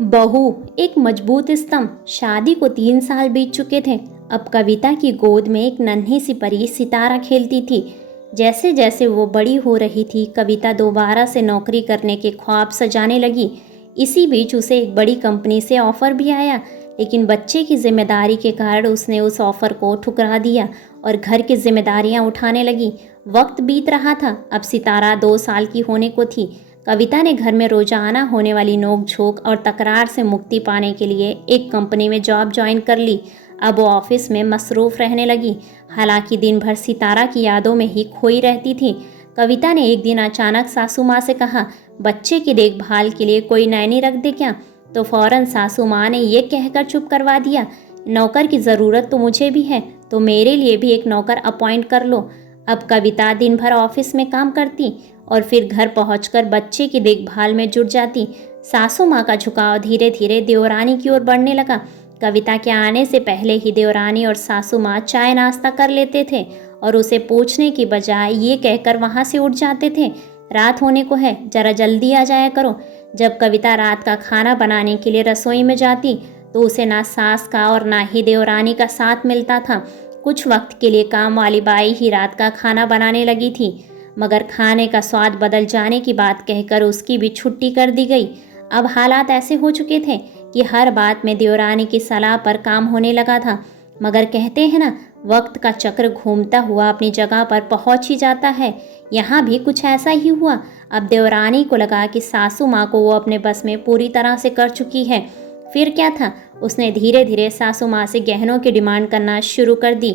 बहू एक मजबूत स्तंभ। शादी को 3 साल बीत चुके थे। अब कविता की गोद में एक नन्ही सी परी सितारा खेलती थी। जैसे जैसे वो बड़ी हो रही थी, कविता दोबारा से नौकरी करने के ख्वाब सजाने लगी। इसी बीच उसे एक बड़ी कंपनी से ऑफर भी आया, लेकिन बच्चे की जिम्मेदारी के कारण उसने उस ऑफर को ठुकरा दिया और घर की जिम्मेदारियां उठाने लगी। वक्त बीत रहा था। अब सितारा 2 साल की होने को थी। कविता ने घर में रोजाना होने वाली नोक-झोंक और तकरार से मुक्ति पाने के लिए एक कंपनी में जॉब ज्वाइन कर ली। अब वो ऑफिस में मसरूफ रहने लगी। हालांकि दिन भर सितारा की यादों में ही खोई रहती थी। कविता ने एक दिन अचानक सासू माँ से कहा, बच्चे की देखभाल के लिए कोई नैनी रख दे क्या? तो फौरन सासू माँ ने ये कहकर चुप करवा दिया, नौकर की ज़रूरत तो मुझे भी है, तो मेरे लिए भी एक नौकर अपॉइंट कर लो। अब कविता दिन भर ऑफिस में काम करती और फिर घर पहुंचकर बच्चे की देखभाल में जुट जाती। सासू माँ का झुकाव धीरे धीरे देवरानी की ओर बढ़ने लगा। कविता के आने से पहले ही देवरानी और सासू माँ चाय नाश्ता कर लेते थे और उसे पूछने की बजाय ये कहकर वहाँ से उठ जाते थे, रात होने को है, जरा जल्दी आ जाया करो। जब कविता रात का खाना बनाने के लिए रसोई में जाती तो उसे ना सास का और ना ही देवरानी का साथ मिलता था। कुछ वक्त के लिए काम वाली बाई ही रात का खाना बनाने लगी थी, मगर खाने का स्वाद बदल जाने की बात कहकर उसकी भी छुट्टी कर दी गई। अब हालात ऐसे हो चुके थे कि हर बात में देवरानी की सलाह पर काम होने लगा था। मगर कहते हैं ना, वक्त का चक्र घूमता हुआ अपनी जगह पर पहुंच ही जाता है। यहाँ भी कुछ ऐसा ही हुआ। अब देवरानी को लगा कि सासू माँ को वो अपने बस में पूरी तरह से कर चुकी है। फिर क्या था, उसने धीरे धीरे सासू माँ से गहनों की डिमांड करना शुरू कर दी।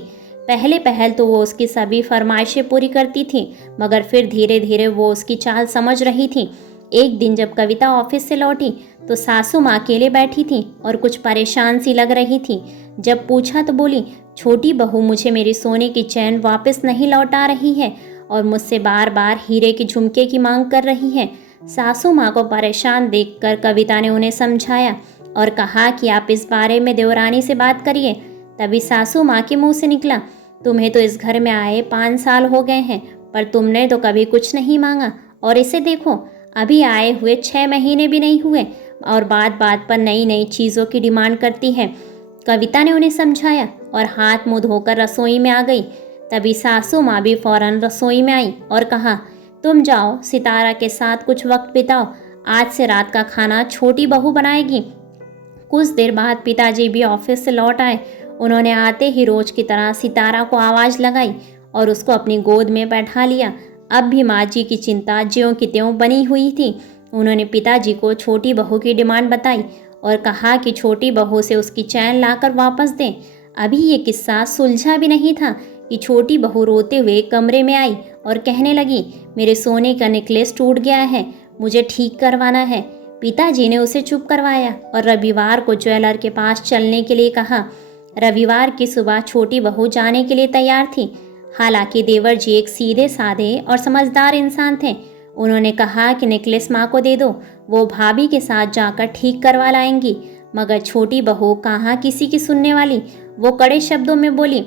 पहले पहल तो वो उसकी सभी फरमाइशें पूरी करती थी, मगर फिर धीरे धीरे वो उसकी चाल समझ रही थी। एक दिन जब कविता ऑफिस से लौटी तो सासू माँ अकेले बैठी थी और कुछ परेशान सी लग रही थी। जब पूछा तो बोली, छोटी बहू मुझे मेरी सोने की चैन वापस नहीं लौटा रही है और मुझसे बार बार हीरे के झुमके की मांग कर रही है। सासू माँ को परेशान देखकर कविता ने उन्हें समझाया और कहा कि आप इस बारे में देवरानी से बात करिए। तभी सासू माँ के मुंह से निकला, तुम्हें तो इस घर में आए 5 साल हो गए हैं, पर तुमने तो कभी कुछ नहीं मांगा, और इसे देखो, अभी आए हुए 6 महीने भी नहीं हुए और बात बात पर नई नई चीज़ों की डिमांड करती है। कविता ने उन्हें समझाया और हाथ मुंह धोकर रसोई में आ गई। तभी सासू माँ भी फौरन रसोई में आई और कहा, तुम जाओ सितारा के साथ कुछ वक्त बिताओ, आज से रात का खाना छोटी बहू बनाएगी। कुछ देर बाद पिताजी भी ऑफिस से लौट आए। उन्होंने आते ही रोज की तरह सितारा को आवाज़ लगाई और उसको अपनी गोद में बैठा लिया। अब भी माँ जी की चिंता ज्यों की त्यों बनी हुई थी। उन्होंने पिताजी को छोटी बहू की डिमांड बताई और कहा कि छोटी बहू से उसकी चैन लाकर वापस दें। अभी ये किस्सा सुलझा भी नहीं था कि छोटी बहू रोते हुए कमरे में आई और कहने लगी, मेरे सोने का नेकलेस टूट गया है, मुझे ठीक करवाना है। पिताजी ने उसे चुप करवाया और रविवार को ज्वेलर के पास चलने के लिए कहा। रविवार की सुबह छोटी बहू जाने के लिए तैयार थी। हालांकि देवर जी एक सीधे साधे और समझदार इंसान थे। उन्होंने कहा कि नेकलेस माँ को दे दो, वो भाभी के साथ जाकर ठीक करवा लाएंगी। मगर छोटी बहू कहाँ किसी की सुनने वाली। वो कड़े शब्दों में बोली,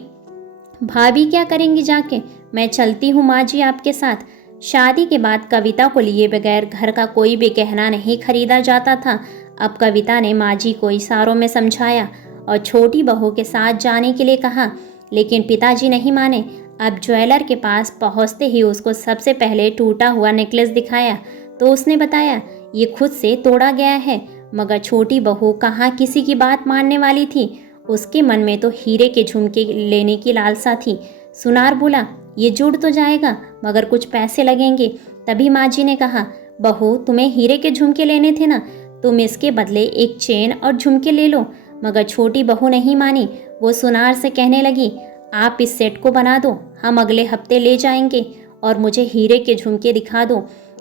भाभी क्या करेंगी जाके, मैं चलती हूँ माँ जी आपके साथ। शादी के बाद कविता को लिए बगैर घर का कोई भी गहना नहीं खरीदा जाता था। अब कविता ने माँ जी को इशारों में समझाया और छोटी बहू के साथ जाने के लिए कहा, लेकिन पिताजी नहीं माने। अब ज्वेलर के पास पहुँचते ही उसको सबसे पहले टूटा हुआ नेकलेस दिखाया तो उसने बताया, ये खुद से तोड़ा गया है। मगर छोटी बहू कहाँ किसी की बात मानने वाली थी। उसके मन में तो हीरे के झुमके लेने की लालसा थी। सुनार बोला, ये जुड़ तो जाएगा, मगर कुछ पैसे लगेंगे। तभी माँ जी ने कहा, बहू तुम्हें हीरे के झुमके लेने थे ना, तुम इसके बदले एक चेन और झुमके ले लो। मगर छोटी बहू नहीं मानी। वो सुनार से कहने लगी, आप इस सेट को बना दो, हम अगले हफ्ते ले जाएंगे, और मुझे हीरे के झुमके दिखा दो।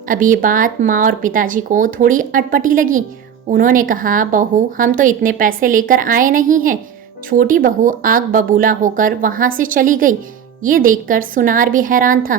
अब ये बात माँ और पिताजी को थोड़ी अटपटी लगी। उन्होंने कहा, बहू हम तो इतने पैसे लेकर आए नहीं हैं। छोटी बहू आग बबूला होकर वहाँ से चली गई। ये देखकर सुनार भी हैरान था।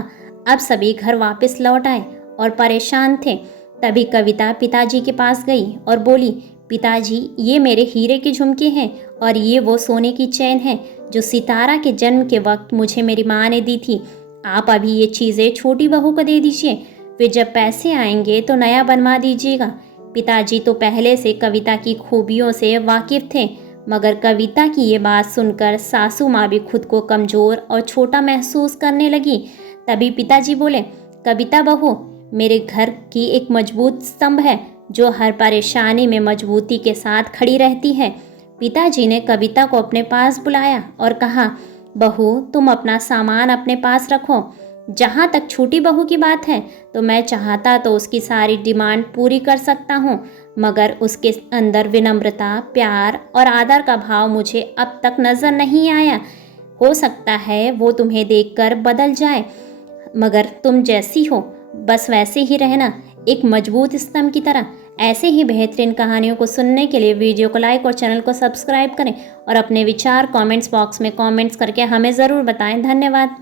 अब सभी घर वापस लौट आए और परेशान थे। तभी कविता पिताजी के पास गई और बोली, पिताजी ये मेरे हीरे के झुमके हैं और ये वो सोने की चैन है जो सितारा के जन्म के वक्त मुझे मेरी माँ ने दी थी। आप अभी ये चीज़ें छोटी बहू को दे दीजिए, फिर जब पैसे आएंगे तो नया बनवा दीजिएगा। पिताजी तो पहले से कविता की खूबियों से वाकिफ थे, मगर कविता की ये बात सुनकर सासू माँ भी खुद को कमज़ोर और छोटा महसूस करने लगी। तभी पिताजी बोले, कविता बहू मेरे घर की एक मजबूत स्तंभ है जो हर परेशानी में मजबूती के साथ खड़ी रहती है। पिताजी ने कविता को अपने पास बुलाया और कहा, बहू तुम अपना सामान अपने पास रखो। जहाँ तक छोटी बहू की बात है तो मैं चाहता तो उसकी सारी डिमांड पूरी कर सकता हूँ, मगर उसके अंदर विनम्रता, प्यार और आदर का भाव मुझे अब तक नज़र नहीं आया। हो सकता है वो तुम्हें देखकर बदल जाए, मगर तुम जैसी हो बस वैसे ही रहना, एक मजबूत स्तंभ की तरह। ऐसे ही बेहतरीन कहानियों को सुनने के लिए वीडियो को लाइक और चैनल को सब्सक्राइब करें और अपने विचार कमेंट्स बॉक्स में कमेंट्स करके हमें ज़रूर बताएं। धन्यवाद।